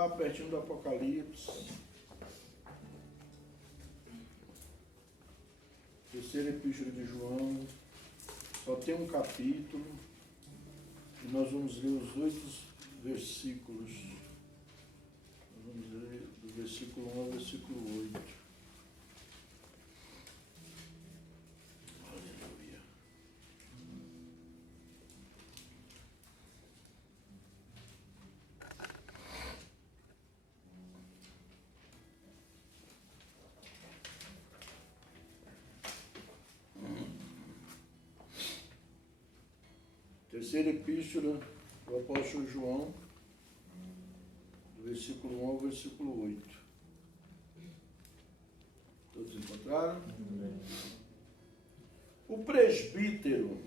lá pertinho do Apocalipse. Terceira epístola de João. Só tem um capítulo. E nós vamos ler os 8 versículos. Nós vamos ler do versículo 1 ao versículo 8. Terceira epístola do apóstolo João, do versículo 1 ao versículo 8. Todos encontraram? O presbítero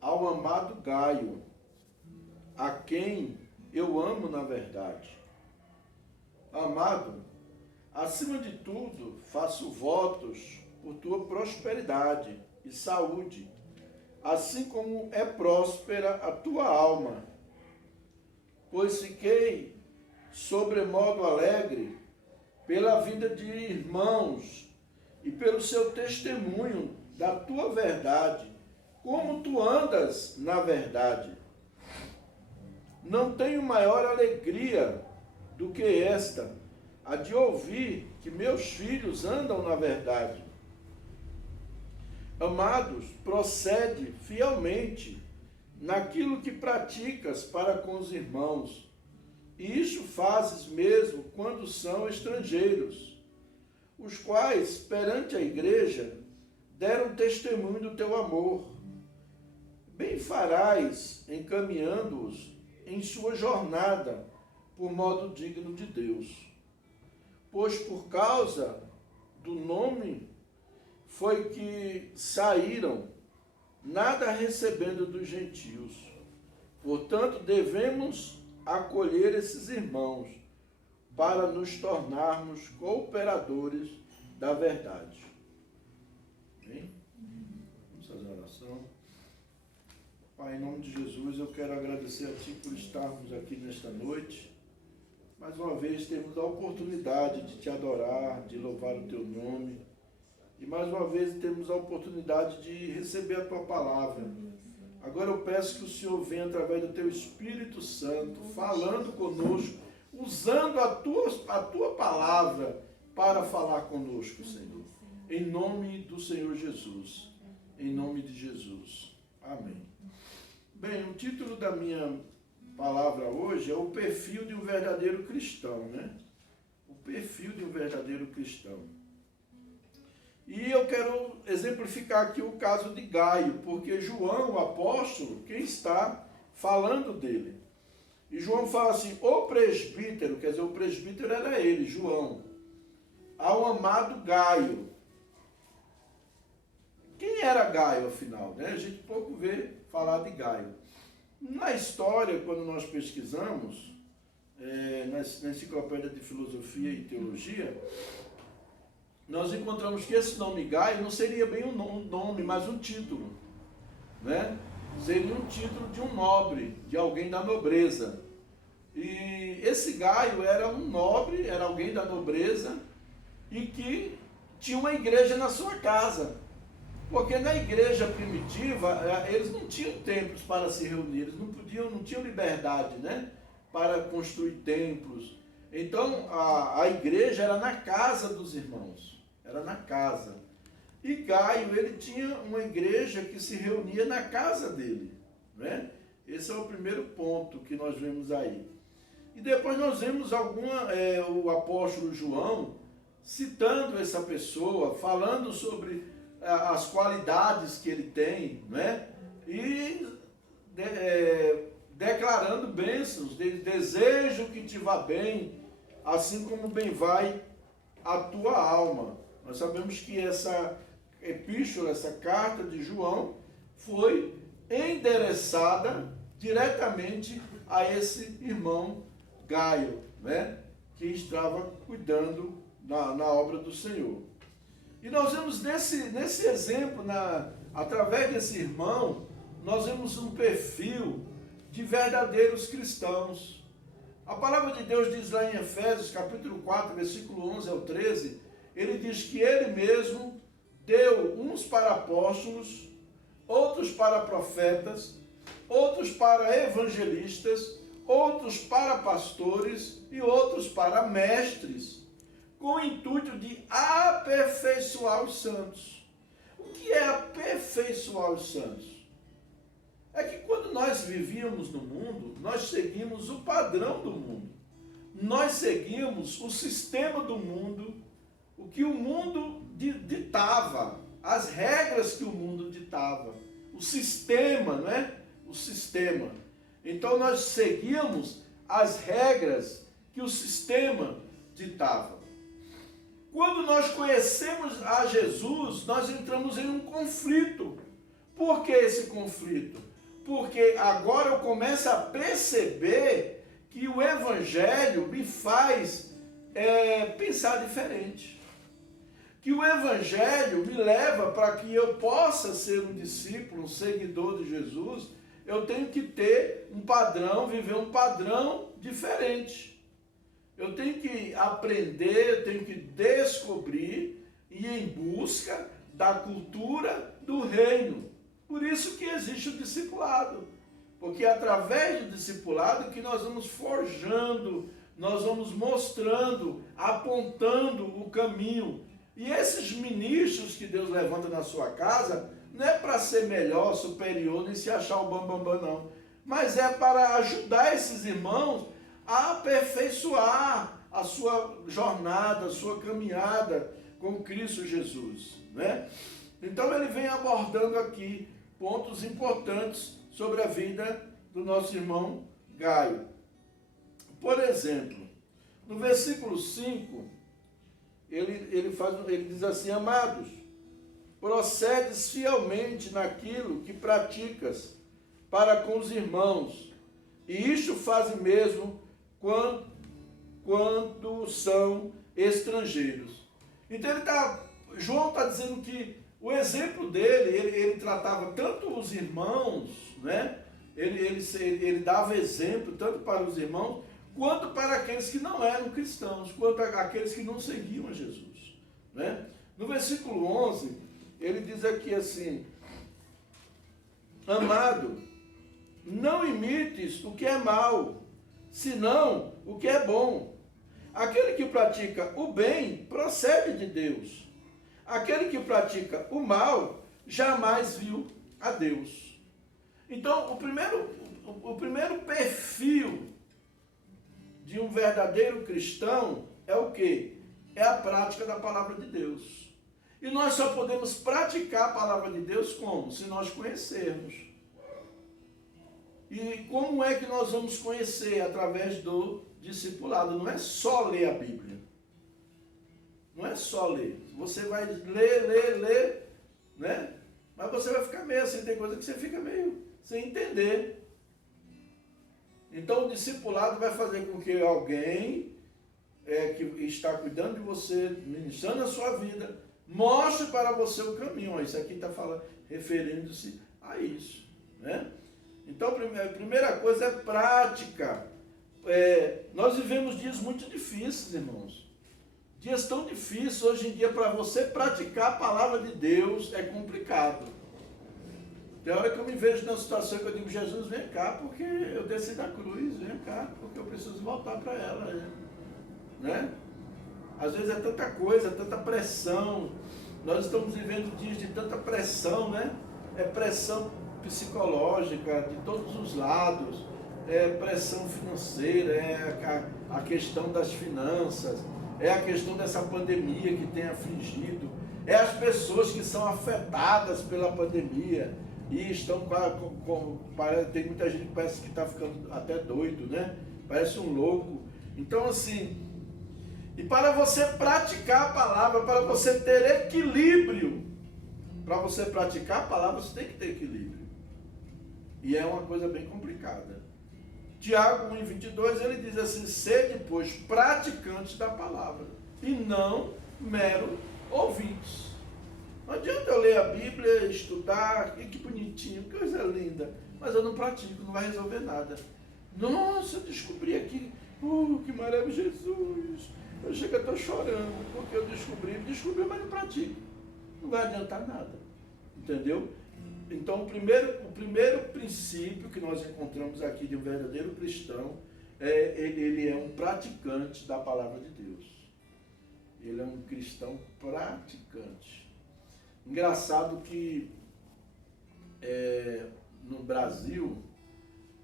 ao amado Gaio, a quem eu amo na verdade. Amado, acima de tudo, faço votos por tua prosperidade e saúde, assim como é próspera a tua alma. Pois fiquei sobremodo alegre pela vida de irmãos e pelo seu testemunho da tua verdade, como tu andas na verdade. Não tenho maior alegria do que esta, a de ouvir que meus filhos andam na verdade. Amados, procede fielmente naquilo que praticas para com os irmãos, e isso fazes mesmo quando são estrangeiros, os quais, perante a igreja, deram testemunho do teu amor. Bem farás encaminhando-os em sua jornada, por modo digno de Deus. Pois por causa do nome foi que saíram, nada recebendo dos gentios. Portanto, devemos acolher esses irmãos, para nos tornarmos cooperadores da verdade. Amém? Vamos fazer uma oração. Pai, em nome de Jesus, eu quero agradecer a Ti por estarmos aqui nesta noite. Mais uma vez, temos a oportunidade de Te adorar, de louvar o Teu nome. E mais uma vez temos a oportunidade de receber a Tua palavra. Agora eu peço que o Senhor venha através do Teu Espírito Santo, falando conosco, usando a tua palavra para falar conosco, Senhor. Em nome do Senhor Jesus. Em nome de Jesus. Amém. Bem, o título da minha palavra hoje é o perfil de um verdadeiro cristão, né? O perfil de um verdadeiro cristão. E eu quero exemplificar aqui o caso de Gaio, porque João, o apóstolo, quem está falando dele. E João fala assim, o presbítero, quer dizer, o presbítero era ele, João, ao amado Gaio. Quem era Gaio, afinal? Né? A gente pouco vê falar de Gaio. Na história, quando nós pesquisamos, na Enciclopédia de Filosofia e Teologia, nós encontramos que esse nome Gaio não seria bem um nome, mas um título, né? Seria um título de um nobre, de alguém da nobreza. E esse Gaio era um nobre, era alguém da nobreza e que tinha uma igreja na sua casa. Porque na igreja primitiva, eles não tinham templos para se reunir, eles não tinham liberdade, né? Para construir templos. Então, a igreja era na casa dos irmãos. Era na casa. E Gaio, ele tinha uma igreja que se reunia na casa dele, né? Esse é o primeiro ponto que nós vemos aí. E depois nós vemos o apóstolo João citando essa pessoa, falando sobre as qualidades que ele tem, né? E declarando bênçãos, desejo que te vá bem, assim como bem vai a tua alma. Nós sabemos que essa epístola, essa carta de João, foi endereçada diretamente a esse irmão Gaio, né? Que estava cuidando na obra do Senhor. E nós vemos nesse exemplo, através desse irmão, nós vemos um perfil de verdadeiros cristãos. A palavra de Deus diz lá em Efésios, capítulo 4, versículo 11 ao 13, ele diz que ele mesmo deu uns para apóstolos, outros para profetas, outros para evangelistas, outros para pastores e outros para mestres, com o intuito de aperfeiçoar os santos. O que é aperfeiçoar os santos? É que quando nós vivíamos no mundo, nós seguimos o padrão do mundo. Nós seguimos o sistema do mundo, o que o mundo ditava, as regras que o mundo ditava, o sistema, não é? O sistema. Então nós seguíamos as regras que o sistema ditava. Quando nós conhecemos a Jesus, nós entramos em um conflito. Por que esse conflito? Porque agora eu começo a perceber que o Evangelho me faz pensar diferente. Que o Evangelho me leva para que eu possa ser um discípulo, um seguidor de Jesus, eu tenho que ter um padrão, viver um padrão diferente. Eu tenho que aprender, eu tenho que descobrir e ir em busca da cultura do reino. Por isso que existe o discipulado. Porque é através do discipulado que nós vamos forjando, nós vamos mostrando, apontando o caminho. E esses ministros que Deus levanta na sua casa, não é para ser melhor, superior, nem se achar o bambambam, não. Mas é para ajudar esses irmãos a aperfeiçoar a sua jornada, a sua caminhada com Cristo Jesus, né? Então ele vem abordando aqui pontos importantes sobre a vida do nosso irmão Gaio. Por exemplo, no versículo 5, ele diz assim: amados, procedes fielmente naquilo que praticas para com os irmãos, e isto fazem mesmo quando são estrangeiros. Então João está dizendo que o exemplo dele, ele tratava tanto os irmãos, né? Ele dava exemplo tanto para os irmãos, quanto para aqueles que não eram cristãos, quanto aqueles que não seguiam a Jesus, né? No versículo 11, ele diz aqui assim: amado, não imites o que é mal, senão o que é bom. Aquele que pratica o bem procede de Deus. Aquele que pratica o mal jamais viu a Deus. Então, o primeiro perfil de um verdadeiro cristão é o quê? É a prática da palavra de Deus. E nós só podemos praticar a palavra de Deus como? Se nós conhecermos. E como é que nós vamos conhecer? Através do discipulado. Não é só ler a Bíblia. Não é só ler. Você vai ler, né? Mas você vai ficar meio assim, tem coisa que você fica meio sem entender. Então o discipulado vai fazer com que alguém que está cuidando de você, ministrando a sua vida, mostre para você o caminho. Isso aqui está referindo-se a isso, né? Então a primeira coisa é prática. Nós vivemos dias muito difíceis, irmãos. Dias tão difíceis, hoje em dia, para você praticar a palavra de Deus é complicado. Tem hora que eu me vejo numa situação que eu digo: Jesus, vem cá, porque eu desci da cruz, vem cá, porque eu preciso voltar para ela, né? Às vezes é tanta coisa, tanta pressão. Nós estamos vivendo dias de tanta pressão, né? É pressão psicológica de todos os lados, é pressão financeira, é a questão das finanças, é a questão dessa pandemia que tem afligido, é as pessoas que são afetadas pela pandemia e estão tem muita gente que parece que está ficando até doido, né? Parece um louco. Então, assim, e para você praticar a palavra, para você ter equilíbrio, para você praticar a palavra, você tem que ter equilíbrio. E é uma coisa bem complicada. Tiago 1,22, ele diz assim: sede, pois, praticantes da palavra, e não mero ouvintes. Não adianta eu ler a Bíblia, estudar, que bonitinho, que coisa linda, mas eu não pratico, não vai resolver nada. Nossa, eu descobri aqui, que maravilha, Jesus. Eu chego a estar chorando, porque eu descobri, mas não pratico. Não vai adiantar nada. Entendeu? Então, o primeiro princípio que nós encontramos aqui de um verdadeiro cristão ele é um praticante da palavra de Deus. Ele é um cristão praticante. Engraçado que no Brasil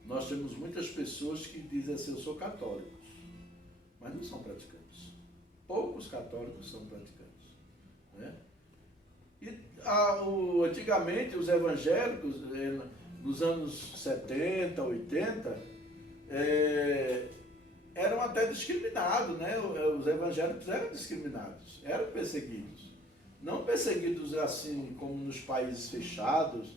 nós temos muitas pessoas que dizem assim, eu sou católico, mas não são praticantes. Poucos católicos são praticantes, né? E antigamente os evangélicos, nos anos 70, 80, eram até discriminados, né? Os evangélicos eram discriminados, eram perseguidos. Não perseguidos assim como nos países fechados,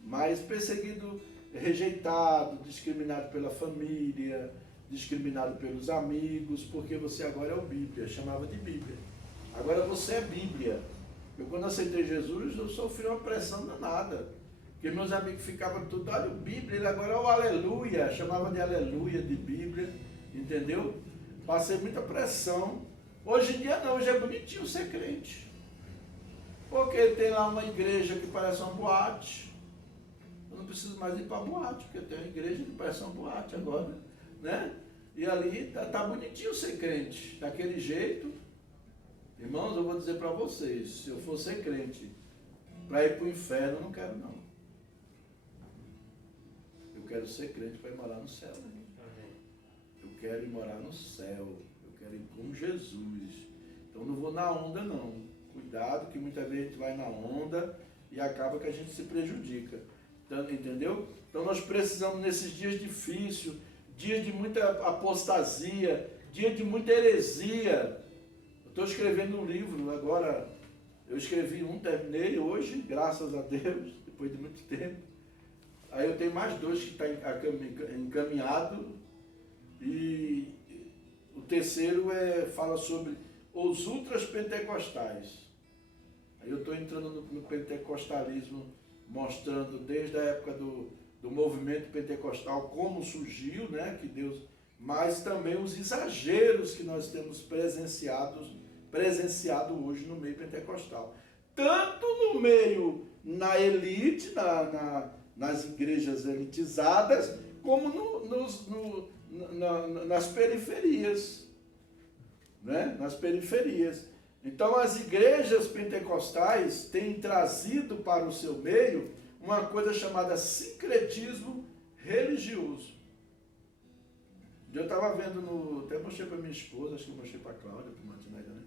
mas perseguido, rejeitado, discriminado pela família, discriminado pelos amigos, porque você agora é o Bíblia, chamava de Bíblia. Agora você é Bíblia. Eu, quando aceitei Jesus, eu sofri uma pressão danada. Porque meus amigos ficavam tudo, olha o Bíblia, ele agora é o Aleluia, chamava de Aleluia, de Bíblia, entendeu? Passei muita pressão. Hoje em dia não, hoje é bonitinho ser crente. Porque tem lá uma igreja que parece uma boate. Eu não preciso mais ir para a boate, porque tem uma igreja que parece uma boate agora, né? E ali tá bonitinho ser crente, daquele jeito. Irmãos, eu vou dizer para vocês, se eu for ser crente, para ir para o inferno, eu não quero não. Eu quero ser crente para ir morar no céu. Eu quero ir morar no céu, eu quero ir com Jesus. Então não vou na onda não. Cuidado que muitas vezes a gente vai na onda e acaba que a gente se prejudica. Então, entendeu? Então nós precisamos nesses dias difíceis, dias de muita apostasia, dias de muita heresia. Estou escrevendo um livro agora, eu escrevi um, terminei hoje, graças a Deus, depois de muito tempo. Aí eu tenho mais dois que estão encaminhados, e o terceiro fala sobre os ultras pentecostais. Aí eu estou entrando no pentecostalismo, mostrando desde a época do movimento pentecostal como surgiu, né, que Deus, mas também os exageros que nós temos presenciado hoje no meio pentecostal. Tanto no meio, na elite, nas igrejas elitizadas, como nas periferias. Né? Nas periferias. Então as igrejas pentecostais têm trazido para o seu meio uma coisa chamada sincretismo religioso. Eu estava vendo, até mostrei para minha esposa, acho que eu mostrei para a Cláudia, para a Martinaida, né?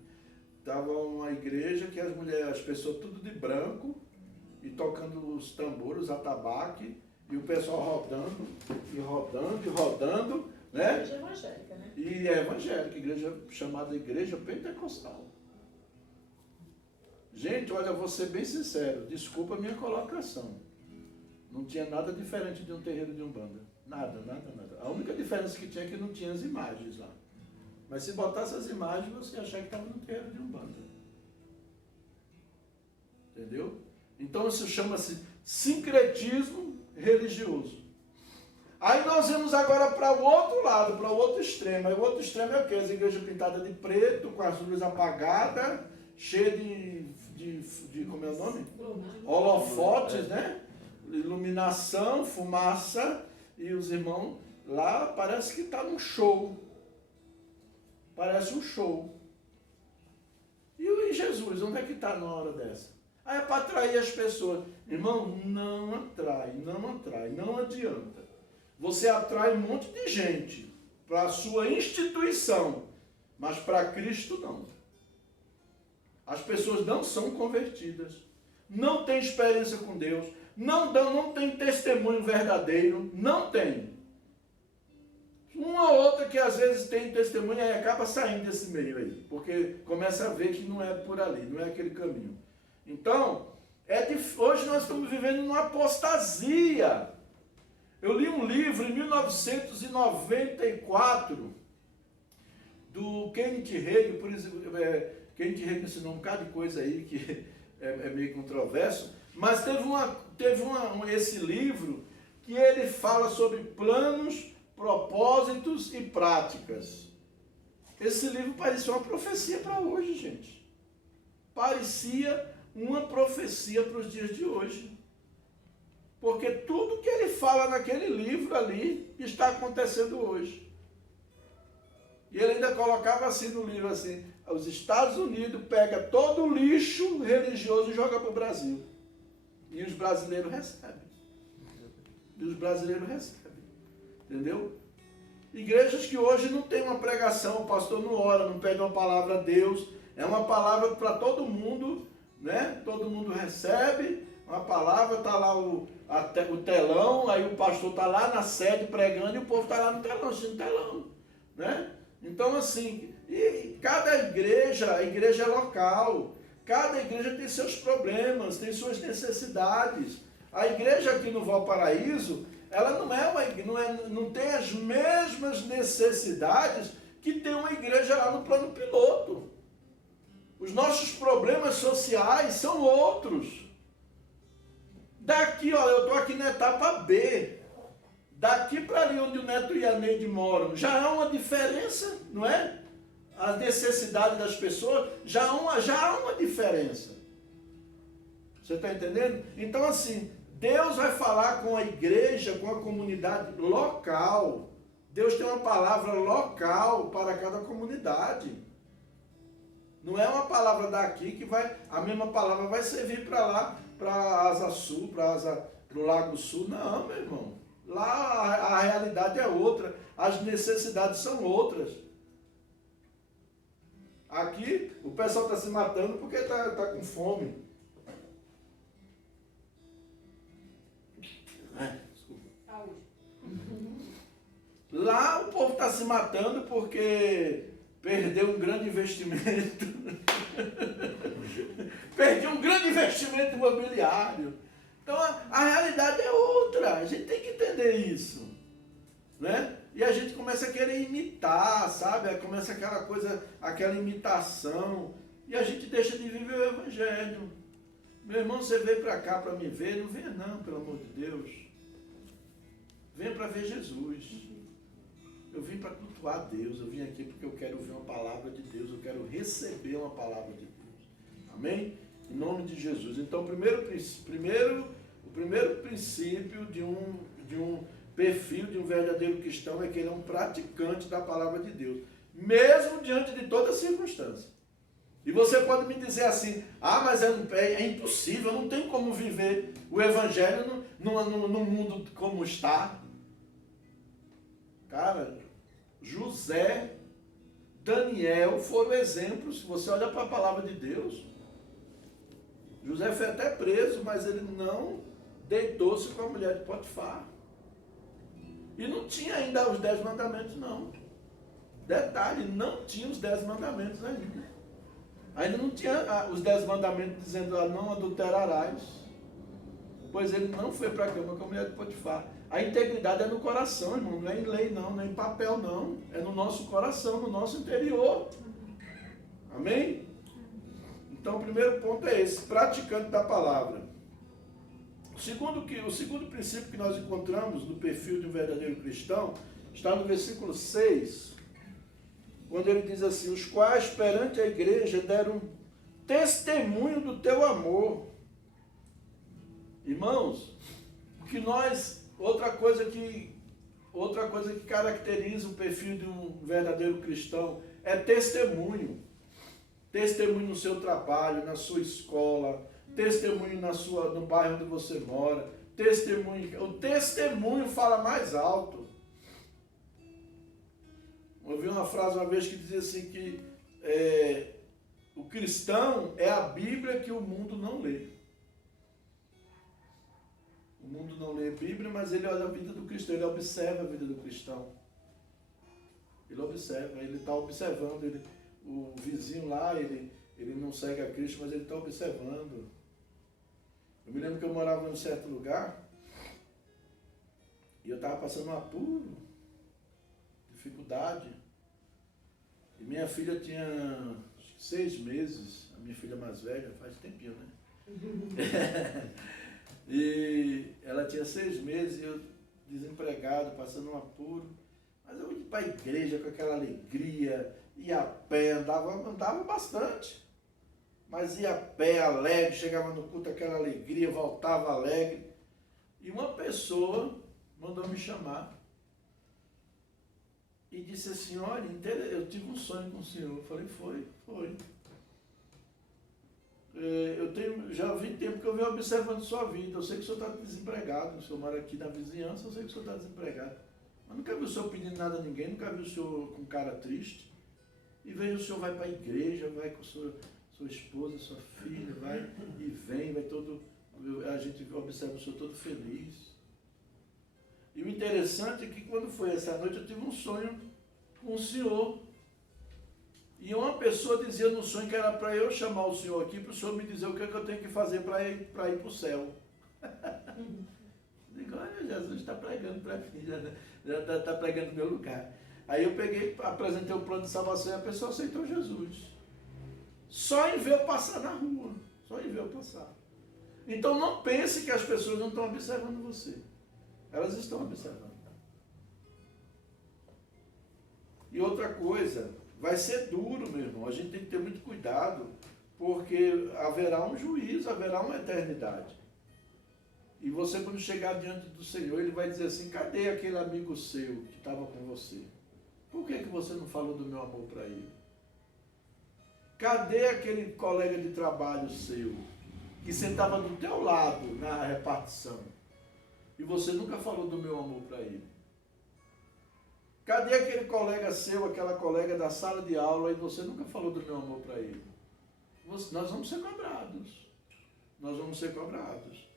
Estava uma igreja que as pessoas tudo de branco e tocando os tambores, os atabaque, e o pessoal rodando, e rodando, e rodando, né? Igreja evangélica, né? E é evangélica, igreja chamada Igreja Pentecostal. Gente, olha, eu vou ser bem sincero, desculpa a minha colocação. Não tinha nada diferente de um terreiro de Umbanda. Nada, nada, nada. A única diferença que tinha é que não tinha as imagens lá. Mas se botasse as imagens, você ia achar que estava no terreiro de Umbanda. Entendeu? Então isso chama-se sincretismo religioso. Aí nós vamos agora para o outro lado, para o outro extremo. Aí o outro extremo é o quê? As igrejas pintadas de preto, com as luzes apagadas, cheias de como é o nome? Holofotes, né? Iluminação, fumaça, e os irmãos lá parece que está num show. Parece um show. E Jesus, onde é que está na hora dessa? Aí é para atrair as pessoas. Irmão, não atrai, não atrai, não adianta. Você atrai um monte de gente para a sua instituição, mas para Cristo não. As pessoas não são convertidas, não têm experiência com Deus, não tem testemunho verdadeiro, não tem. Uma ou outra que às vezes tem testemunho e acaba saindo desse meio aí, porque começa a ver que não é por ali, não é aquele caminho. Então, hoje nós estamos vivendo numa apostasia. Eu li um livro em 1994 do Kenneth Hagin, por isso, Kenneth Hagin ensinou um bocado de coisa aí que é meio controverso, mas teve esse livro que ele fala sobre planos propósitos e práticas. Esse livro parecia uma profecia para hoje, gente. Parecia uma profecia para os dias de hoje. Porque tudo que ele fala naquele livro ali está acontecendo hoje. E ele ainda colocava assim no livro, assim, os Estados Unidos pega todo o lixo religioso e joga para o Brasil. E os brasileiros recebem. Entendeu? Igrejas que hoje não tem uma pregação, o pastor não ora, não pede uma palavra a Deus. É uma palavra para todo mundo, né? Todo mundo recebe uma palavra, está lá o telão, aí o pastor está lá na sede pregando e o povo está lá no telão, assistindo telão, né? Então, assim, e cada igreja, a igreja é local, cada igreja tem seus problemas, tem suas necessidades. A igreja aqui no Valparaíso, ela não tem as mesmas necessidades que tem uma igreja lá no plano piloto. Os nossos problemas sociais são outros. Daqui, ó, eu estou aqui na etapa B. Daqui para ali onde o Neto e a Neide moram, já há uma diferença, não é? A necessidade das pessoas, já há uma diferença. Você está entendendo? Então, assim, Deus vai falar com a igreja, com a comunidade local. Deus tem uma palavra local para cada comunidade. Não é uma palavra daqui que a mesma palavra vai servir para lá, para a Asa Sul, para o Lago Sul. Não, meu irmão. Lá a realidade é outra, as necessidades são outras. Aqui o pessoal está se matando porque está com fome. Desculpa. Saúde. Lá o povo está se matando porque perdeu um grande investimento. Perdeu um grande investimento imobiliário. Então a realidade é outra, a gente tem que entender isso, né? E a gente começa a querer imitar, sabe? Aí começa aquela coisa, aquela imitação, e a gente deixa de viver o Evangelho. Meu irmão, você veio para cá para me ver? Não venha não, pelo amor de Deus. Venha para ver Jesus. Eu vim para cultuar Deus, eu vim aqui porque eu quero ouvir uma palavra de Deus, eu quero receber uma palavra de Deus. Amém? Em nome de Jesus. Então, o primeiro princípio de um perfil de um verdadeiro cristão é que ele é um praticante da palavra de Deus, mesmo diante de toda circunstância. E você pode me dizer assim, mas é impossível, eu não tenho como viver o evangelho no mundo como está. Cara, José, Daniel foram exemplos. Se você olha para a palavra de Deus, José foi até preso, mas ele não deitou-se com a mulher de Potifar. E não tinha ainda os 10 mandamentos, não. Detalhe, não tinha os 10 mandamentos ainda. Ainda não tinha os 10 mandamentos dizendo, não adulterarás. Pois ele não foi para a cama com a mulher de Potifar. A integridade é no coração, irmão, não é em lei não, não é em papel não. É no nosso coração, no nosso interior. Amém? Então o primeiro ponto é esse, praticante da palavra. O segundo princípio que nós encontramos no perfil de um verdadeiro cristão está no versículo 6, quando ele diz assim, os quais perante a igreja deram testemunho do teu amor. Irmãos, outra coisa que caracteriza o perfil de um verdadeiro cristão é testemunho. Testemunho no seu trabalho, na sua escola, testemunho no bairro onde você mora, o testemunho fala mais alto. Eu ouvi uma frase uma vez que dizia assim que o cristão é a Bíblia que o mundo não lê. O mundo não lê a Bíblia, mas ele olha a vida do cristão, ele observa a vida do cristão. Ele observa, ele está observando, o vizinho lá, ele não segue a Cristo, mas ele está observando. Eu me lembro que eu morava em um certo lugar e eu estava passando um apuro, dificuldade. E minha filha tinha 6 meses, a minha filha mais velha, faz tempinho, né? E ela tinha 6 meses e eu desempregado, passando um apuro. para a igreja com aquela alegria, ia a pé, andava bastante. Mas ia a pé, alegre, chegava no culto aquela alegria, voltava alegre. E uma pessoa mandou me chamar e disse assim, olha, eu tive um sonho com o senhor. Eu falei, foi. Já vi tempo que eu venho observando sua vida. Eu sei que o senhor está desempregado, o senhor mora aqui na vizinhança, eu sei que o senhor está desempregado. Mas nunca vi o senhor pedindo nada a ninguém, nunca vi o senhor com cara triste. E vejo o senhor vai para a igreja, vai com sua esposa, sua filha, vai e vem, vai todo... A gente observa o senhor todo feliz. E o interessante é que quando foi essa noite eu tive um sonho com o senhor. E uma pessoa dizia no sonho que era para eu chamar o senhor aqui, para o senhor me dizer o que, é que eu tenho que fazer para ir para o céu. Digo, olha, Jesus está pregando para mim, já está pregando no meu lugar. Aí eu peguei, apresentei o plano de salvação e a pessoa aceitou Jesus. Só em ver eu passar na rua. Só em ver eu passar. Então não pense que as pessoas não estão observando você. Elas estão observando. E outra coisa, vai ser duro, meu irmão. A gente tem que ter muito cuidado, porque haverá um juízo, haverá uma eternidade. E você, quando chegar diante do Senhor, Ele vai dizer assim, cadê aquele amigo seu que estava com você? Por que você não falou do meu amor para ele? Cadê aquele colega de trabalho seu, que sentava do teu lado na repartição, e você nunca falou do meu amor para ele? Cadê aquele colega seu, aquela colega da sala de aula, e você nunca falou do meu amor para ele? Nós vamos ser cobrados. Nós vamos ser cobrados.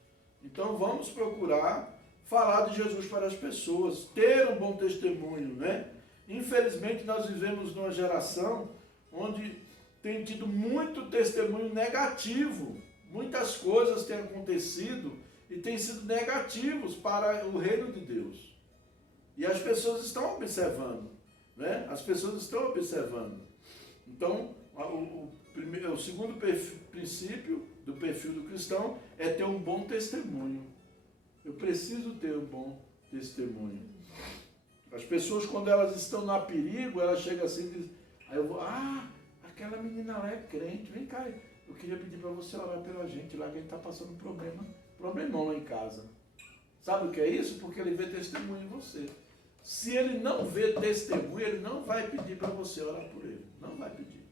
Então vamos procurar falar de Jesus para as pessoas, ter um bom testemunho, né? Infelizmente nós vivemos numa geração onde tem tido muito testemunho negativo. Muitas coisas têm acontecido e têm sido negativos para o reino de Deus. E as pessoas estão observando, né? As pessoas estão observando. Então, o segundo princípio do perfil do cristão é ter um bom testemunho. Eu preciso ter um bom testemunho. As pessoas, quando elas estão no perigo, elas chegam assim e dizem, aí eu vou, aquela menina lá é crente, vem cá, eu queria pedir para você orar pela gente lá, que a gente está passando um problemão lá em casa. Sabe o que é isso? Porque ele vê testemunho em você. Se ele não vê testemunho, ele não vai pedir para você orar por ele. Não vai pedir.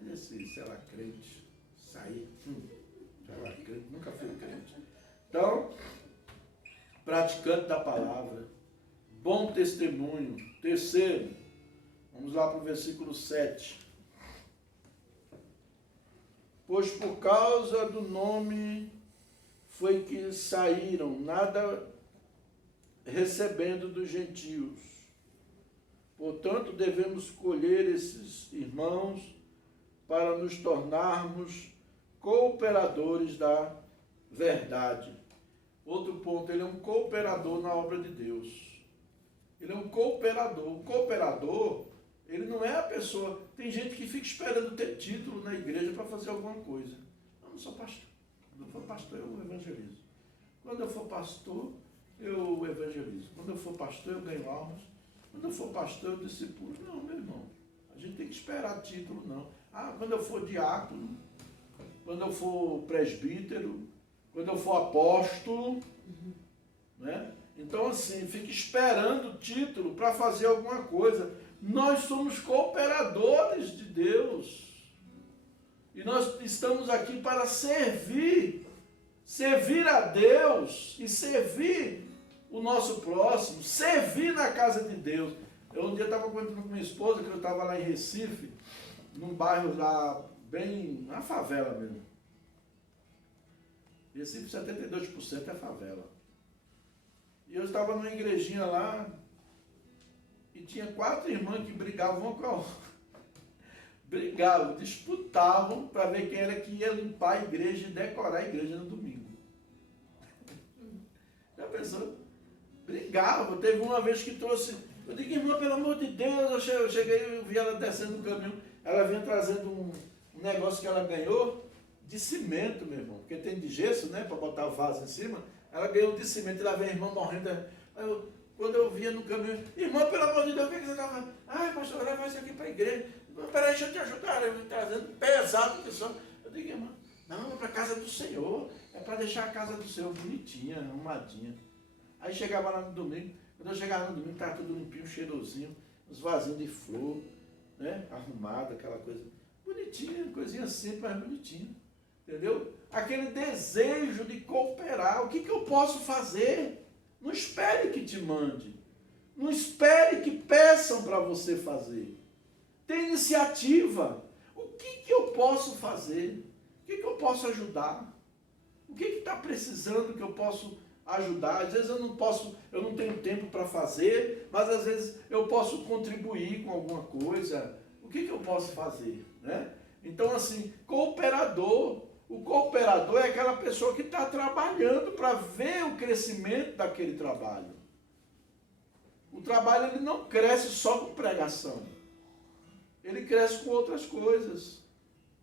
Mas se ela é crente, sair, se ela é crente, nunca fui crente. Então, praticante da palavra, bom testemunho. Terceiro, vamos lá para o versículo 7. Pois por causa do nome foi que saíram, nada recebendo dos gentios. Portanto, devemos colher esses irmãos para nos tornarmos cooperadores da verdade. Outro ponto, ele é um cooperador na obra de Deus. Ele é um cooperador. O cooperador, ele não é a pessoa... Tem gente que fica esperando ter título na igreja para fazer alguma coisa. Eu não sou pastor. Quando eu for pastor, eu evangelizo. Quando eu for pastor, eu evangelizo. Quando eu for pastor, eu ganho almas. Quando eu for pastor, eu discipulo. Não, meu irmão. A gente tem que esperar título, não. Quando eu for diácono, quando eu for presbítero, quando eu for apóstolo, né? Então, assim, fica esperando título para fazer alguma coisa. Nós somos cooperadores de Deus. E nós estamos aqui para servir. Servir a Deus e servir o nosso próximo. Servir na casa de Deus. Eu um dia estava comentando com minha esposa que eu estava lá em Recife, num bairro lá, bem na favela mesmo. Recife, 72% é favela. E eu estava numa igrejinha lá e tinha 4 irmãs que brigavam uma com a outra. Brigavam, disputavam para ver quem era que ia limpar a igreja e decorar a igreja no domingo. Já pensou? Brigavam. Teve uma vez que trouxe... Eu digo, irmã, pelo amor de Deus, eu cheguei, eu vi ela descendo no caminho. Ela vinha trazendo um negócio que ela ganhou de cimento, meu irmão. Porque tem de gesso, né, para botar o vaso em cima. Ela ganhou de cimento e lá vem a irmã morrendo. Aí eu, quando eu via no caminho, irmão, pelo amor de Deus, o que você estava? Ai, pastor, leva isso aqui para a igreja. Peraí, deixa eu te ajudar, eu vim trazendo pesado que são. Eu digo, irmão, não, é para a casa do Senhor, é para deixar a casa do Senhor bonitinha, arrumadinha. Aí chegava lá no domingo, quando eu chegava no domingo, estava tudo limpinho, cheirosinho, uns vasinhos de flor, né? Arrumado, aquela coisa bonitinha, coisinha simples, mas bonitinha. Entendeu? Aquele desejo de cooperar. O que eu posso fazer? Não espere que te mande. Não espere que peçam para você fazer. Tem iniciativa. O que eu posso fazer? O que eu posso ajudar? O que está precisando que eu posso ajudar? Às vezes eu não tenho tempo para fazer, mas às vezes eu posso contribuir com alguma coisa. O que eu posso fazer? Né? Então, assim, cooperador. O cooperador é aquela pessoa que está trabalhando para ver o crescimento daquele trabalho. O trabalho ele não cresce só com pregação. Ele cresce com outras coisas.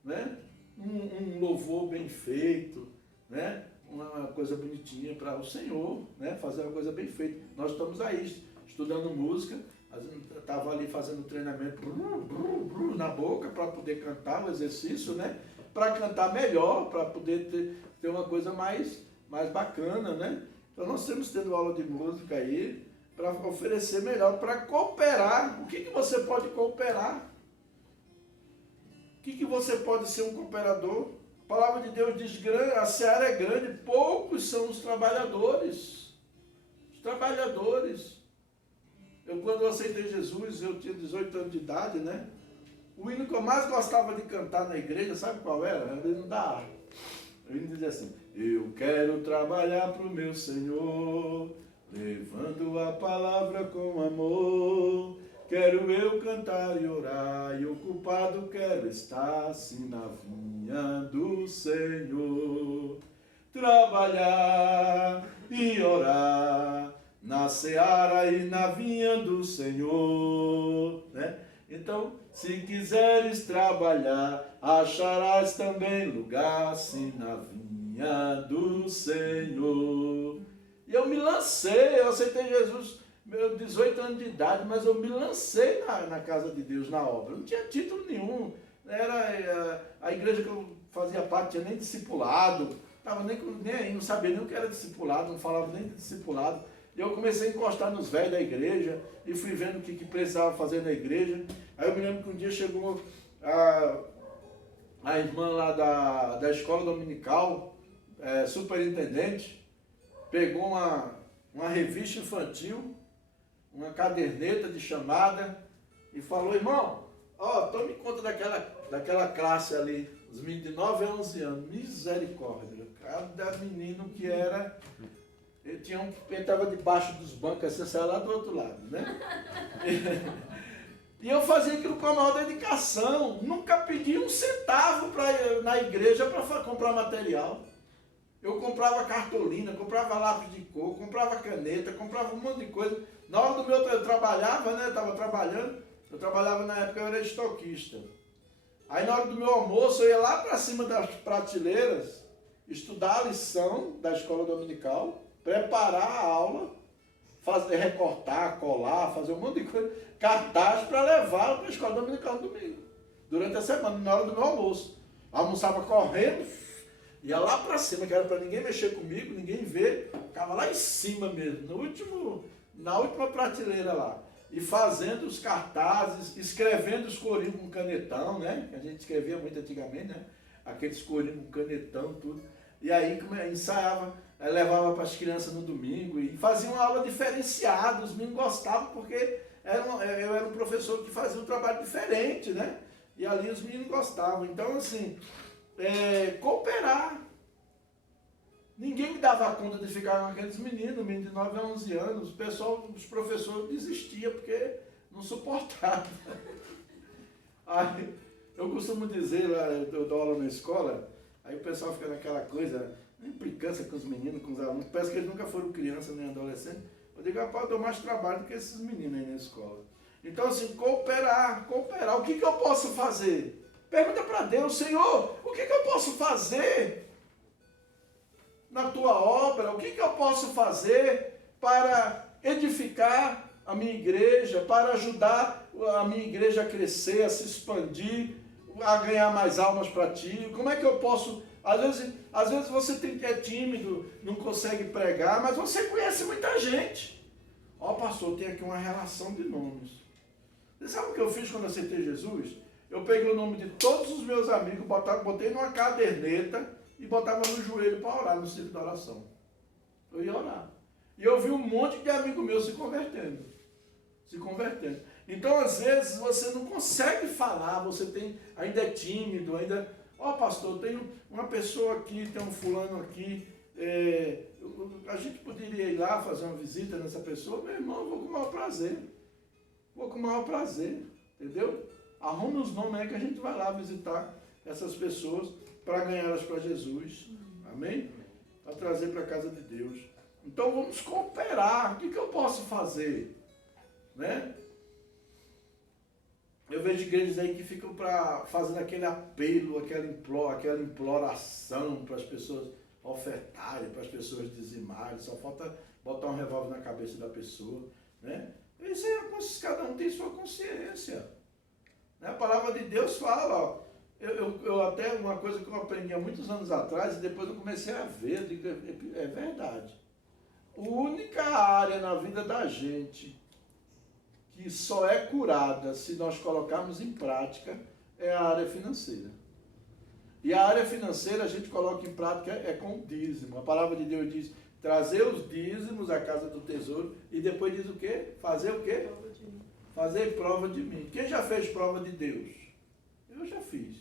Né? Um louvor bem feito, né? Uma coisa bonitinha para o Senhor, né? Fazer uma coisa bem feita. Nós estamos aí estudando música, estava ali fazendo treinamento na boca para poder cantar o exercício, né? Para cantar melhor, para poder ter uma coisa mais bacana, né? Então nós estamos tendo aula de música aí para oferecer melhor, para cooperar. O que você pode cooperar? O que você pode ser um cooperador? A palavra de Deus diz, a seara é grande, poucos são os trabalhadores. Os trabalhadores. Quando eu aceitei Jesus, eu tinha 18 anos de idade, né? O hino que eu mais gostava de cantar na igreja, sabe qual era? Era o hino da harpa. O hino dizia assim, eu quero trabalhar para o meu Senhor, levando a palavra com amor. Quero eu cantar e orar, e ocupado quero estar, assim na vinha do Senhor. Trabalhar e orar, na seara e na vinha do Senhor. Né? Então, se quiseres trabalhar, acharás também lugar, assim na vinha do Senhor. E eu me lancei, eu aceitei Jesus, meus 18 anos de idade, mas eu me lancei na casa de Deus, na obra. Não tinha título nenhum. Era a igreja que eu fazia parte, tinha nem discipulado, estava nem aí, não sabia nem o que era discipulado, não falava nem de discipulado. E eu comecei a encostar nos velhos da igreja e fui vendo o que precisava fazer na igreja. Aí eu me lembro que um dia chegou a irmã lá da escola dominical, superintendente, pegou uma revista infantil, uma caderneta de chamada e falou, irmão, tome conta daquela classe ali, os meninos de 9 a 11 anos, misericórdia, cada menino que era, ele estava debaixo dos bancos, assim, saia lá do outro lado, né? E eu fazia aquilo com a maior dedicação, nunca pedi um centavo na igreja para comprar material. Eu comprava cartolina, comprava lápis de cor, comprava caneta, comprava um monte de coisa. Na hora do meu eu trabalhava, né? Estava trabalhando. Eu trabalhava na época, eu era estoquista. Aí na hora do meu almoço, eu ia lá para cima das prateleiras, estudar a lição da escola dominical, preparar a aula, recortar, colar, fazer um monte de coisa, cartaz para levar para a escola dominical no domingo. Durante a semana, na hora do meu almoço. Almoçava correndo, ia lá para cima, que era para ninguém mexer comigo, ninguém ver, ficava lá em cima mesmo, na última prateleira lá. E fazendo os cartazes, escrevendo os corinhos com canetão, né? A gente escrevia muito antigamente, né? Aqueles corinhos com canetão, tudo. E aí ensaiava, levava para as crianças no domingo e fazia uma aula diferenciada. Os meninos gostavam porque eu era um professor que fazia um trabalho diferente, né? E ali os meninos gostavam. Então, assim, cooperar. Ninguém me dava conta de ficar com aqueles meninos de 9 a 11 anos. Os professores desistiam porque não suportavam. Aí, eu costumo dizer, lá, eu dou aula na escola, aí o pessoal fica naquela coisa, implicância com os meninos, com os alunos, parece que eles nunca foram criança nem adolescente. Eu digo, rapaz, eu dou mais trabalho do que esses meninos aí na escola. Então, assim, cooperar. O que eu posso fazer? Pergunta para Deus, Senhor, o que eu posso fazer na tua obra? O que eu posso fazer para edificar a minha igreja, para ajudar a minha igreja a crescer, a se expandir, a ganhar mais almas para ti? Como é que eu posso... Às vezes você é tímido, não consegue pregar, mas você conhece muita gente. Ó, pastor, tem aqui uma relação de nomes. Você sabe o que eu fiz quando aceitei Jesus? Eu peguei o nome de todos os meus amigos, botei numa caderneta e botava no joelho para orar no círculo da oração. Eu ia orar. E eu vi um monte de amigo meu se convertendo. Então, às vezes, você não consegue falar, ainda é tímido, ó, pastor, tem uma pessoa aqui, tem um fulano aqui, a gente poderia ir lá fazer uma visita nessa pessoa? Meu irmão, eu vou com o maior prazer. Entendeu? Arruma os nomes aí que a gente vai lá visitar essas pessoas para ganhá-las para Jesus. Amém? Para trazer para a casa de Deus. Então vamos cooperar. O que eu posso fazer? Né? Eu vejo igrejas aí que ficam fazendo aquele apelo, aquela imploração para as pessoas ofertarem, para as pessoas dizimarem. Só falta botar um revólver na cabeça da pessoa. Né? Isso aí, cada um tem sua consciência. Né? A palavra de Deus fala, ó, eu até uma coisa que eu aprendi há muitos anos atrás, e depois eu comecei a ver, é verdade. A única área na vida da gente que só é curada se nós colocarmos em prática é a área financeira. E a área financeira a gente coloca em prática com o dízimo. A palavra de Deus diz, trazer os dízimos à casa do tesouro, e depois diz o quê? Fazer o quê? Fazer prova de mim. Quem já fez prova de Deus? Eu já fiz.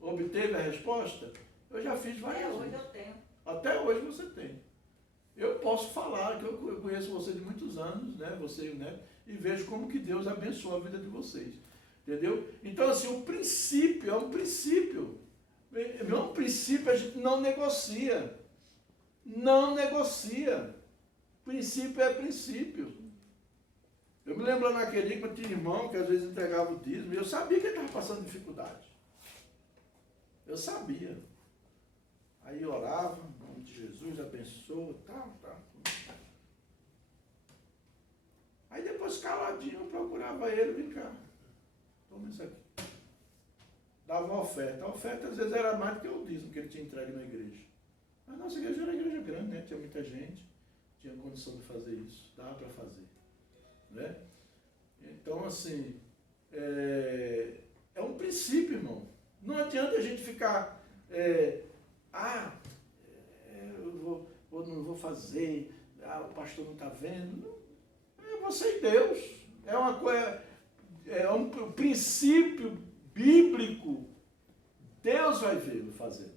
Obteve a resposta? Eu já fiz várias vezes. Até hoje eu tenho. Até hoje você tem. Eu posso falar que eu conheço você de muitos anos, né? Você e o Neto, e vejo como que Deus abençoa a vida de vocês. Entendeu? Então, assim, o princípio é um princípio. É um princípio, a gente não negocia. Não negocia. Princípio é princípio. Eu me lembro naquele dia que eu tinha irmão que às vezes entregava o dízimo, e eu sabia que ele estava passando dificuldade. Eu sabia. Aí orava, em nome de Jesus, abençoa, tal. Aí depois, caladinho, eu procurava ele, vem cá, toma isso aqui. Dava uma oferta. A oferta às vezes era mais do que o dízimo que ele tinha entregue na igreja. Mas nossa igreja era uma igreja grande, né? Tinha muita gente, tinha condição de fazer isso, dava para fazer. Né? Então, assim, é um princípio, irmão. Não adianta a gente ficar, eu não vou fazer, o pastor não está vendo. Não, é você e Deus. É uma coisa, um princípio bíblico. Deus vai vê-lo fazendo.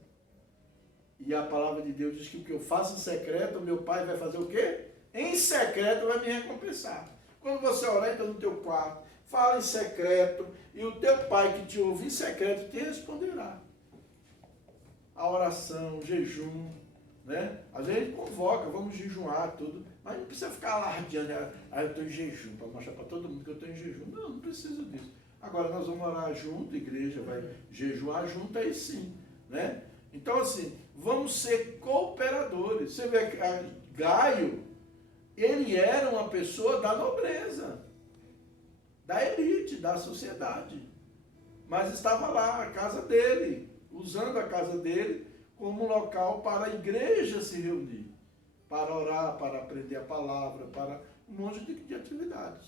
E a palavra de Deus diz que o que eu faço em secreto, o meu Pai vai fazer o quê? Em secreto vai me recompensar. Quando você orar, entra no teu quarto, fala em secreto, e o teu Pai que te ouve em secreto te responderá. A oração, o jejum, né? Às vezes a gente convoca, vamos jejuar, tudo, mas não precisa ficar alardeando, eu estou em jejum, para mostrar para todo mundo que eu estou em jejum. Não precisa disso. Agora nós vamos orar junto, a igreja vai jejuar junto, aí sim, né? Então assim, vamos ser cooperadores. Você vê que Gaio, ele era uma pessoa da nobreza, da elite, da sociedade. Mas estava lá, a casa dele, usando a casa dele como local para a igreja se reunir, para orar, para aprender a palavra, para um monte de atividades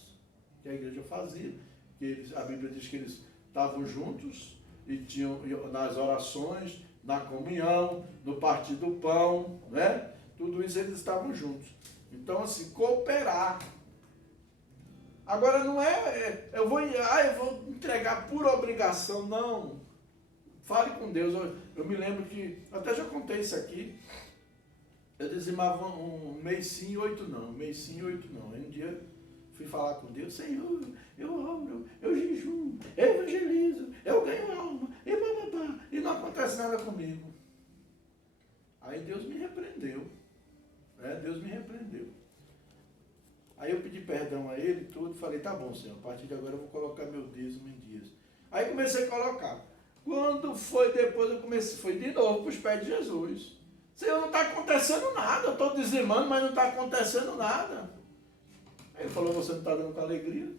que a igreja fazia. A Bíblia diz que eles estavam juntos e tinham nas orações, na comunhão, no partir do pão, né? Tudo isso eles estavam juntos. Então, assim, cooperar. Agora não eu vou entregar por obrigação, não. Fale com Deus. Eu me lembro que, até já contei isso aqui, eu dizimava um mês sim e 8 não. Um mês sim e 8 não. Aí um dia fui falar com Deus, Senhor, eu oro, eu jejum, eu evangelizo, eu ganho alma, e não acontece nada comigo. Aí Deus me repreendeu. Deus me repreendeu. Aí eu pedi perdão a ele e tudo, falei, tá bom, Senhor, a partir de agora eu vou colocar meu dízimo em dias. Aí comecei a colocar. Quando foi depois, foi de novo para os pés de Jesus. Senhor, não está acontecendo nada, eu estou dizimando, mas não está acontecendo nada. Ele falou, você não está dando com alegria?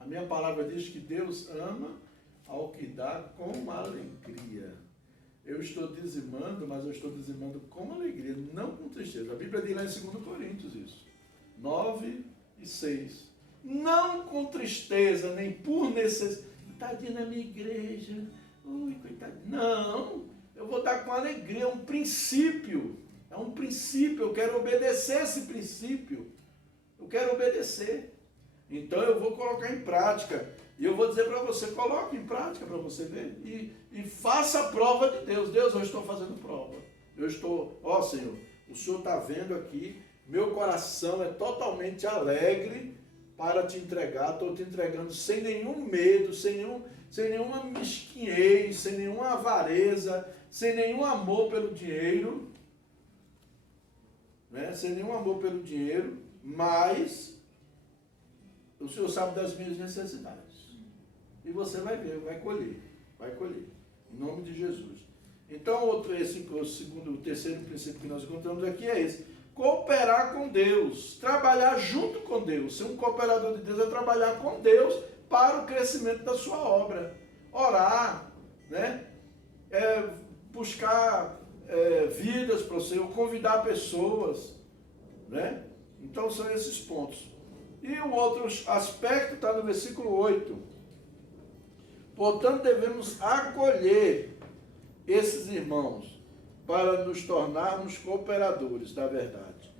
A minha palavra diz que Deus ama ao que dá com alegria. Eu estou dizimando, mas eu estou dizimando com alegria, não com tristeza. A Bíblia diz lá em 2 Coríntios isso. 9:6. Não com tristeza, nem por necessidade. Tadinho na minha igreja. Ui, coitadinho. Não, eu vou dar com alegria. É um princípio. É um princípio. Eu quero obedecer esse princípio. Eu quero obedecer. Então eu vou colocar em prática. E eu vou dizer para você, coloque em prática para você ver. E faça a prova de Deus. Deus, eu estou fazendo prova. Eu estou, ó Senhor, o Senhor está vendo aqui, meu coração é totalmente alegre para te entregar. Estou te entregando sem nenhum medo, sem nenhuma mesquinhez, sem nenhuma avareza, sem nenhum amor pelo dinheiro. Né? Sem nenhum amor pelo dinheiro, mas o Senhor sabe das minhas necessidades. E você vai ver, vai colher. Vai colher. Em nome de Jesus. Então, o terceiro princípio que nós encontramos aqui é esse. Cooperar com Deus. Trabalhar junto com Deus. Ser um cooperador de Deus é trabalhar com Deus para o crescimento da sua obra. Orar, né? Buscar vidas para o Senhor, convidar pessoas, né? Então, são esses pontos. E o outro aspecto está no versículo 8. Portanto, devemos acolher esses irmãos para nos tornarmos cooperadores da verdade.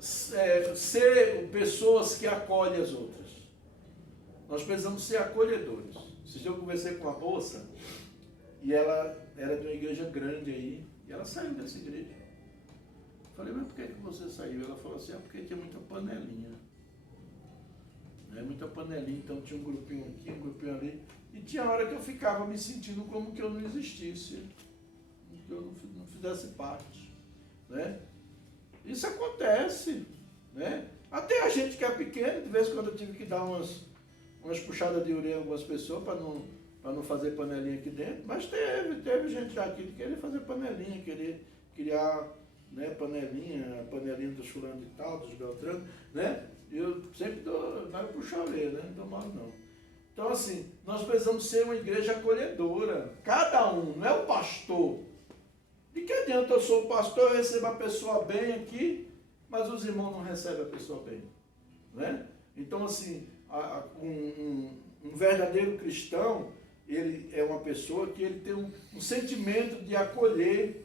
Ser pessoas que acolhem as outras. Nós precisamos ser acolhedores. Se eu conversei com uma moça, e ela era de uma igreja grande aí, e ela saiu dessa igreja. Falei, mas por que você saiu? Ela falou assim, porque tinha muita panelinha. Muita panelinha, então tinha um grupinho aqui, um grupinho ali. E tinha hora que eu ficava me sentindo como que eu não existisse, que eu não fizesse parte. Né? Isso acontece. Né? Até a gente que é pequeno, de vez em quando eu tive que dar umas puxadas de orelha em algumas pessoas para não fazer panelinha aqui dentro, mas teve gente já aqui que queria fazer panelinha, queria criar, né, panelinha dos fulano de tal, dos beltrano, né? Eu sempre dou, não puxo a orelha, né? Não dou mal não. Então assim, nós precisamos ser uma igreja acolhedora, cada um, não é o pastor. De que adianta eu sou o pastor, eu recebo a pessoa bem aqui, mas os irmãos não recebem a pessoa bem, né? Então assim, um verdadeiro cristão, ele é uma pessoa que ele tem um sentimento de acolher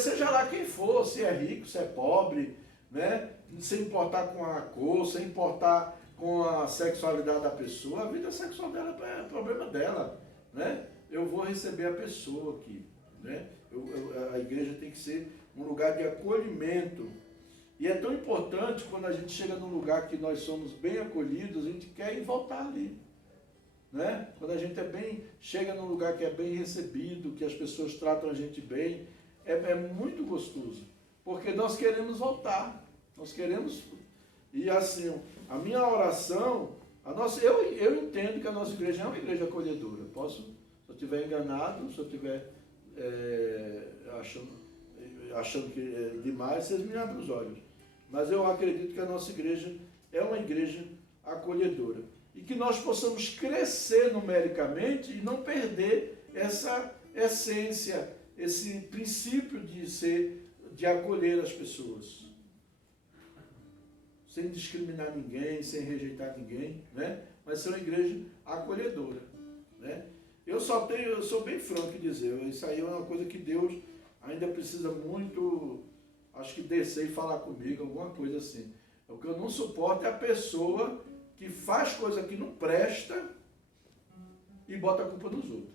seja lá quem for, se é rico, se é pobre, né? Sem importar com a cor, sem importar com a sexualidade da pessoa, a vida sexual dela é problema dela, né? Eu vou receber a pessoa aqui, né? A igreja tem que ser um lugar de acolhimento. E é tão importante quando a gente chega num lugar que nós somos bem acolhidos, a gente quer ir voltar ali. Né? Quando a gente chega num lugar que é bem recebido, que as pessoas tratam a gente bem, é muito gostoso, porque nós queremos voltar, nós queremos, e assim, a minha oração, eu entendo que a nossa igreja é uma igreja acolhedora, se eu estiver enganado, se eu estiver achando que é demais, vocês me abrem os olhos, mas eu acredito que a nossa igreja é uma igreja acolhedora, e que nós possamos crescer numericamente e não perder essa essência, esse princípio de acolher as pessoas, sem discriminar ninguém, sem rejeitar ninguém, né? Mas ser uma igreja acolhedora, né? Eu sou bem franco em dizer, isso aí é uma coisa que Deus ainda precisa muito, acho que descer e falar comigo, alguma coisa assim. O que eu não suporto é a pessoa que faz coisa que não presta e bota a culpa nos outros.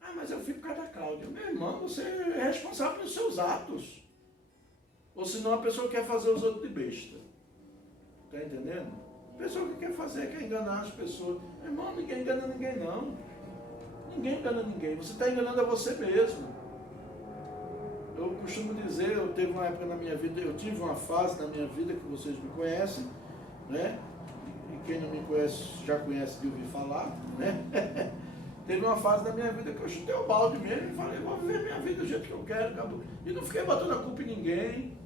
Ah, mas eu fico por causa da Cláudia. Meu irmão, você é responsável pelos seus atos. Ou senão a pessoa quer fazer os outros de besta. Está entendendo? A pessoa que quer enganar as pessoas. Meu irmão, ninguém engana ninguém não. Ninguém engana ninguém. Você está enganando a você mesmo. Eu costumo dizer, eu tive uma época na minha vida, eu tive uma fase na minha vida que vocês me conhecem, né? E quem não me conhece já conhece de ouvir falar, né? Teve uma fase da minha vida que eu chutei o balde mesmo e falei, vou viver minha vida do jeito que eu quero, acabou. E não fiquei botando a culpa em ninguém,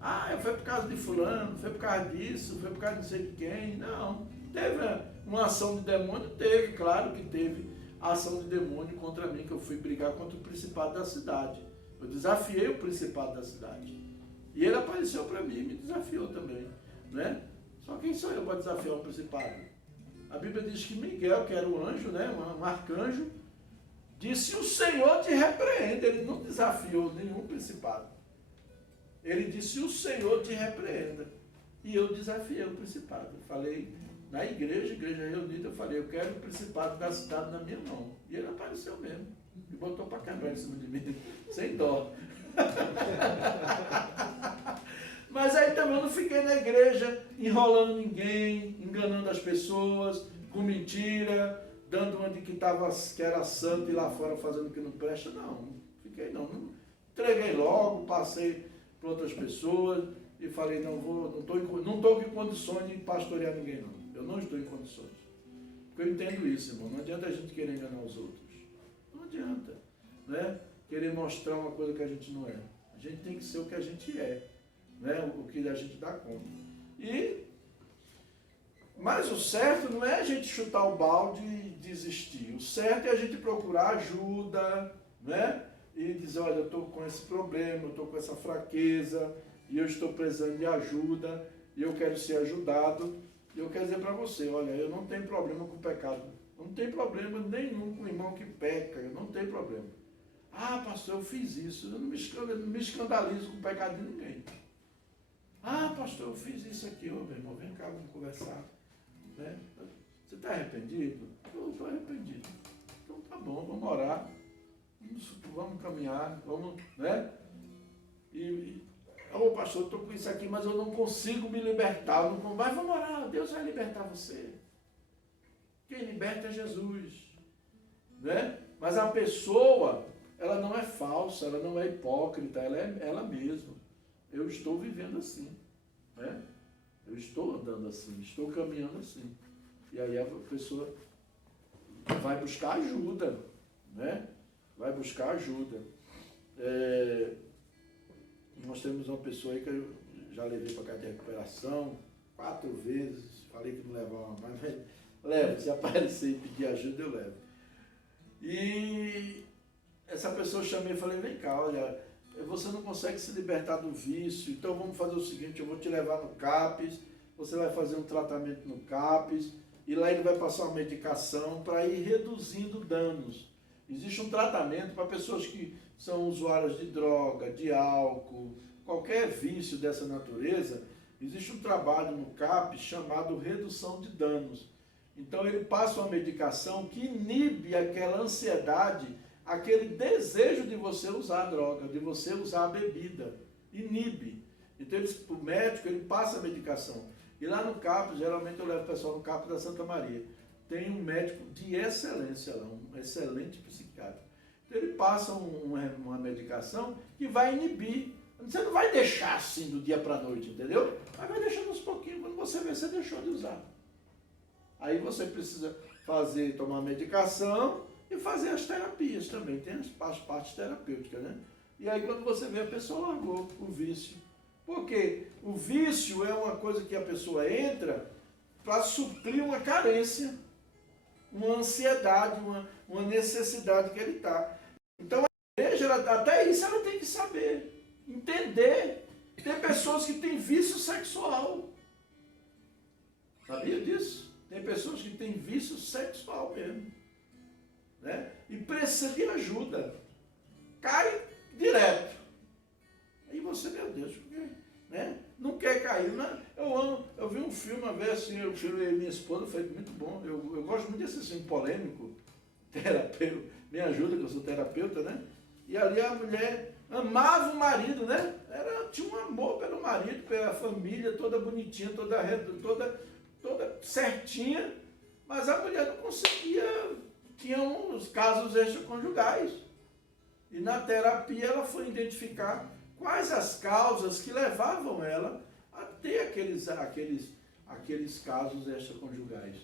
Ah, foi por causa de fulano, foi por causa disso, foi por causa de não sei de quem. Não. Teve uma ação de demônio? Teve, claro que teve a ação de demônio contra mim, que eu fui brigar contra o principado da cidade. Eu desafiei o principado da cidade. E ele apareceu para mim e me desafiou também, né? Só quem sou eu para desafiar o principado? A Bíblia diz que Miguel, que era o anjo, né, um arcanjo, disse: o Senhor te repreende. Ele não desafiou nenhum principado. Ele disse: o Senhor te repreenda. E eu desafiei o principado. Eu falei, na igreja reunida, eu falei: eu quero o principado da cidade na minha mão. E ele apareceu mesmo. E botou para quebrar em cima de mim, sem dó. Mas aí também eu não fiquei na igreja enrolando ninguém, enganando as pessoas, com mentira, dando uma de que era santo e lá fora fazendo o que não presta. Não fiquei não. Entreguei logo, passei para outras pessoas e falei: não estou em condições de pastorear ninguém não. Eu não estou em condições. Porque eu entendo isso, irmão. Não adianta a gente querer enganar os outros. Não adianta, né? Querer mostrar uma coisa que a gente não é. A gente tem que ser o que a gente é, né? O que a gente dá conta. Mas o certo não é a gente chutar o balde e desistir. O certo é a gente procurar ajuda, né? E dizer: olha, eu estou com esse problema, eu estou com essa fraqueza, e eu estou precisando de ajuda, e eu quero ser ajudado. E eu quero dizer para você: olha, eu não tenho problema com o pecado. Não tem problema nenhum com o irmão que peca, eu não tenho problema. Ah, pastor, eu fiz isso. Eu não me escandalizo com o pecado de ninguém. Ah, pastor, eu fiz isso aqui. Ô, meu irmão, vem cá, vamos conversar. Né? Você está arrependido? Eu estou arrependido. Então tá bom, vamos orar. Vamos caminhar, vamos, né? Ô, pastor, eu estou com isso aqui, mas eu não consigo me libertar. Mas vamos orar, Deus vai libertar você. Quem liberta é Jesus, né? Mas a pessoa, ela não é falsa, ela não é hipócrita, ela é ela mesma. Eu estou vivendo assim, né? Eu estou andando assim, estou caminhando assim. E aí a pessoa vai buscar ajuda, né? Vai buscar ajuda. Nós temos uma pessoa aí que eu já levei para casa de recuperação 4 vezes, falei que não levava mais, mas levo, se aparecer e pedir ajuda, eu levo. E essa pessoa eu chamei e falei: vem cá, olha, você não consegue se libertar do vício, então vamos fazer o seguinte: eu vou te levar no CAPES, você vai fazer um tratamento no CAPES, e lá ele vai passar uma medicação para ir reduzindo danos. Existe um tratamento para pessoas que são usuárias de droga, de álcool, qualquer vício dessa natureza. Existe um trabalho no CAPES chamado redução de danos. Então ele passa uma medicação que inibe aquela ansiedade, aquele desejo de você usar a droga, de você usar a bebida. Inibe. Então o médico ele passa a medicação. E lá no CAPES, geralmente eu levo o pessoal no CAPES da Santa Maria. Tem um médico de excelência lá, um excelente psiquiatra. Então ele passa uma medicação que vai inibir. Você não vai deixar assim do dia para a noite, entendeu? Mas vai deixando uns pouquinhos, quando você vê, você deixou de usar. Aí você precisa tomar medicação e fazer as terapias também. Tem as partes terapêuticas, né? E aí quando você vê, a pessoa largou o vício. Porque o vício é uma coisa que a pessoa entra para suprir uma carência, uma ansiedade, uma necessidade que ele está. Então a igreja, até isso ela tem que saber, entender. Tem pessoas que têm vício sexual. Sabia disso? Tem pessoas que têm vício sexual mesmo, né? E precisa de ajuda. Cai direto. Aí você, meu Deus, porque, né? Não quer cair. Né? Eu vi um filme uma vez assim, eu e minha esposa, foi muito bom. Eu gosto muito desse filme polêmico, terapeuta, me ajuda, que eu sou terapeuta, né? E ali a mulher amava o marido, né? Tinha um amor pelo marido, pela família, toda bonitinha, toda certinha, mas a mulher não conseguia, tinha uns casos extraconjugais. E na terapia ela foi identificar quais as causas que levavam ela a ter aqueles casos extraconjugais.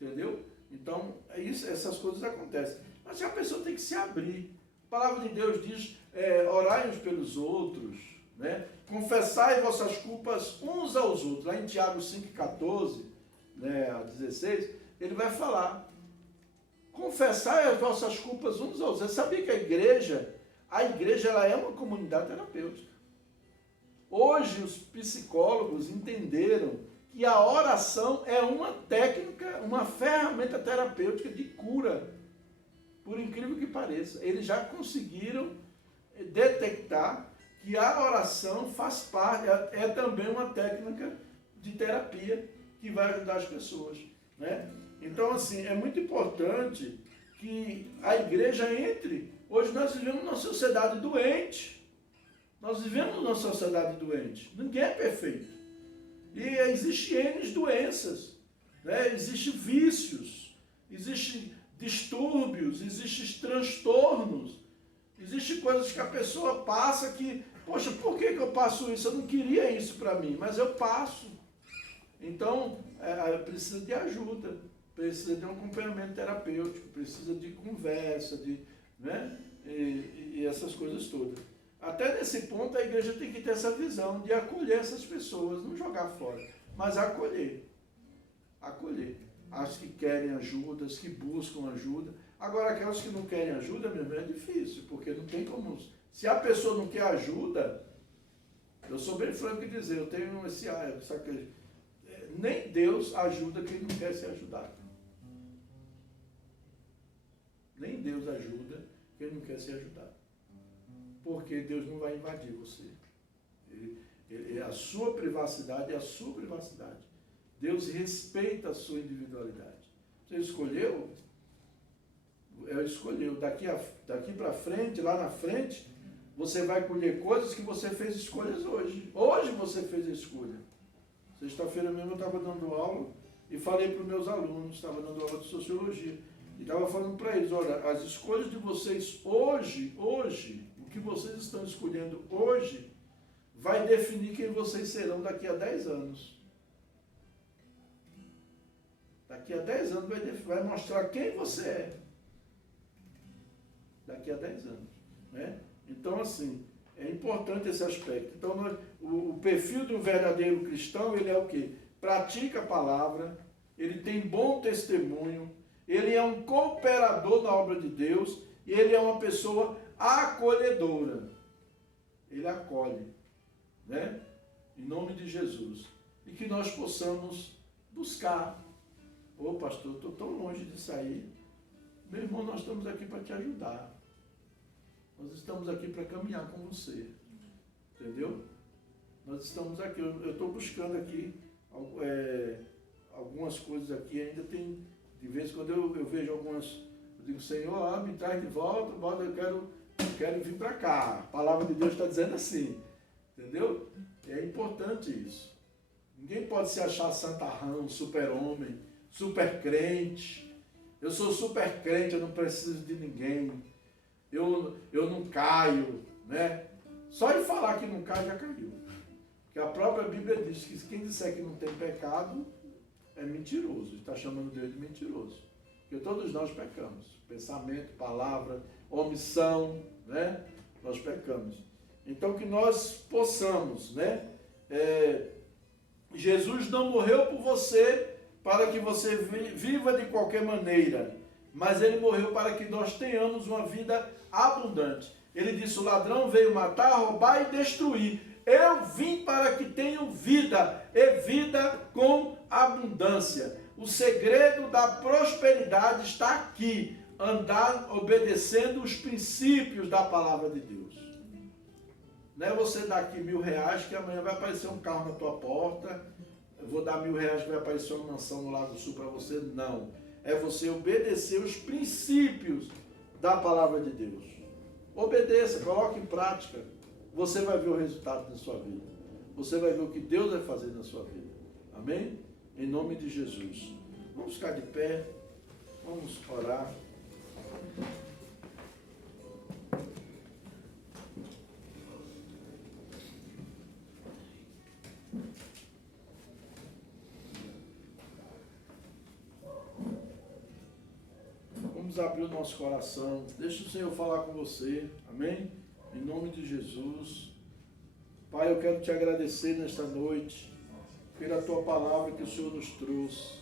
Entendeu? Então, essas coisas acontecem. Mas a pessoa tem que se abrir. A palavra de Deus diz, orai uns pelos outros, né? Confessai vossas culpas uns aos outros. Lá em Tiago 5,14, né, a 16, ele vai falar, confessai as vossas culpas uns aos outros. Você sabia que a igreja ela é uma comunidade terapêutica. Hoje os psicólogos entenderam que a oração é uma técnica, uma ferramenta terapêutica de cura, por incrível que pareça. Eles já conseguiram detectar que a oração faz parte, é também uma técnica de terapia que vai ajudar as pessoas, né? Então, assim, é muito importante que a igreja entre. Hoje nós vivemos numa sociedade doente. Nós vivemos numa sociedade doente. Ninguém é perfeito. E existem N doenças, né? Existem vícios, existem distúrbios, existem transtornos, existem coisas que a pessoa passa que, poxa, por que eu passo isso? Eu não queria isso para mim, mas eu passo. Então, precisa de ajuda, precisa de um acompanhamento terapêutico, precisa de conversa, né? E essas coisas todas. Até nesse ponto a igreja tem que ter essa visão de acolher essas pessoas, não jogar fora, mas acolher. Acolher. As que querem ajuda, as que buscam ajuda. Agora, aquelas que não querem ajuda, meu irmão, é difícil, porque não tem como. Se a pessoa não quer ajuda, eu sou bem franco em dizer, eu tenho nem Deus ajuda quem não quer ser ajudado. Nem Deus ajuda quem não quer ser ajudado. Porque Deus não vai invadir você. A sua privacidade é a sua privacidade. Deus respeita a sua individualidade. Você escolheu? Escolheu. Daqui para frente, lá na frente, você vai colher coisas que você fez escolhas hoje. Hoje você fez a escolha. Sexta-feira mesmo eu estava dando aula e falei para os meus alunos, estava dando aula de sociologia, e estava falando para eles, olha, as escolhas de vocês hoje, o que vocês estão escolhendo hoje, vai definir quem vocês serão daqui a 10 anos. Daqui a 10 anos vai mostrar quem você é. Daqui a 10 anos. Né? Então, assim, é importante esse aspecto. Então, o perfil de um verdadeiro cristão, ele é o quê? Pratica a palavra, ele tem bom testemunho, ele é um cooperador na obra de Deus e ele é uma pessoa acolhedora. Ele acolhe, né? Em nome de Jesus. E que nós possamos buscar. Ô pastor, estou tão longe de sair. Meu irmão, nós estamos aqui para te ajudar. Nós estamos aqui para caminhar com você. Entendeu? Nós estamos aqui. Eu estou buscando aqui algumas coisas aqui. Ainda tem, de vez em quando eu vejo algumas, eu digo, Senhor, me traz de volta, eu quero vir para cá. A palavra de Deus está dizendo assim. Entendeu? É importante isso. Ninguém pode se achar santarrão, super-homem, super crente. Eu sou super crente, eu não preciso de ninguém. Eu não caio, né? Só de falar que não cai, já caiu. Porque a própria Bíblia diz que quem disser que não tem pecado é mentiroso. Está chamando Deus de mentiroso. Porque todos nós pecamos. Pensamento, palavra, omissão, né? Nós pecamos. Então que nós possamos, né? Jesus não morreu por você para que você viva de qualquer maneira, mas ele morreu para que nós tenhamos uma vida abundante. Ele disse, o ladrão veio matar, roubar e destruir. Eu vim para que tenham vida, e vida com abundância. O segredo da prosperidade está aqui, andar obedecendo os princípios da palavra de Deus. Não é você dar aqui R$1.000 que amanhã vai aparecer um carro na tua porta, eu vou dar R$1.000 que vai aparecer uma mansão no Lago Sul para você. Não. É você obedecer os princípios da palavra de Deus. Obedeça, coloque em prática. Você vai ver o resultado da sua vida. Você vai ver o que Deus vai fazer na sua vida. Amém? Em nome de Jesus. Vamos ficar de pé. Vamos orar. Vamos abrir o nosso coração. Deixa o Senhor falar com você. Amém? Em nome de Jesus. Pai, eu quero te agradecer nesta noite pela tua palavra que o Senhor nos trouxe,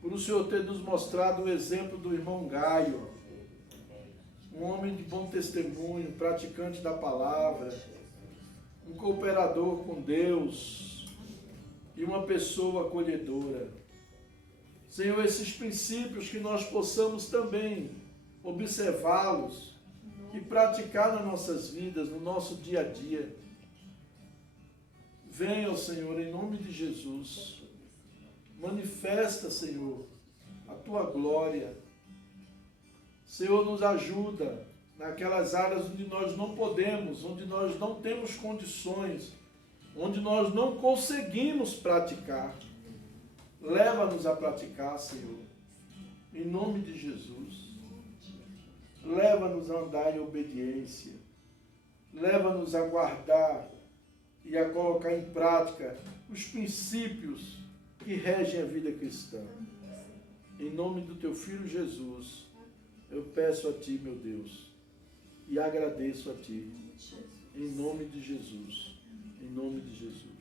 por o Senhor ter nos mostrado o exemplo do irmão Gaio, um homem de bom testemunho, praticante da palavra, um cooperador com Deus e uma pessoa acolhedora. Senhor, esses princípios que nós possamos também observá-los e praticar nas nossas vidas, no nosso dia a dia. Venha, Senhor, em nome de Jesus. Manifesta, Senhor, a tua glória. Senhor, nos ajuda naquelas áreas onde nós não podemos, onde nós não temos condições, onde nós não conseguimos praticar. Leva-nos a praticar, Senhor, em nome de Jesus. Leva-nos a andar em obediência. Leva-nos a guardar e a colocar em prática os princípios que regem a vida cristã. Em nome do teu Filho Jesus, eu peço a ti, meu Deus, e agradeço a ti. Em nome de Jesus. Em nome de Jesus.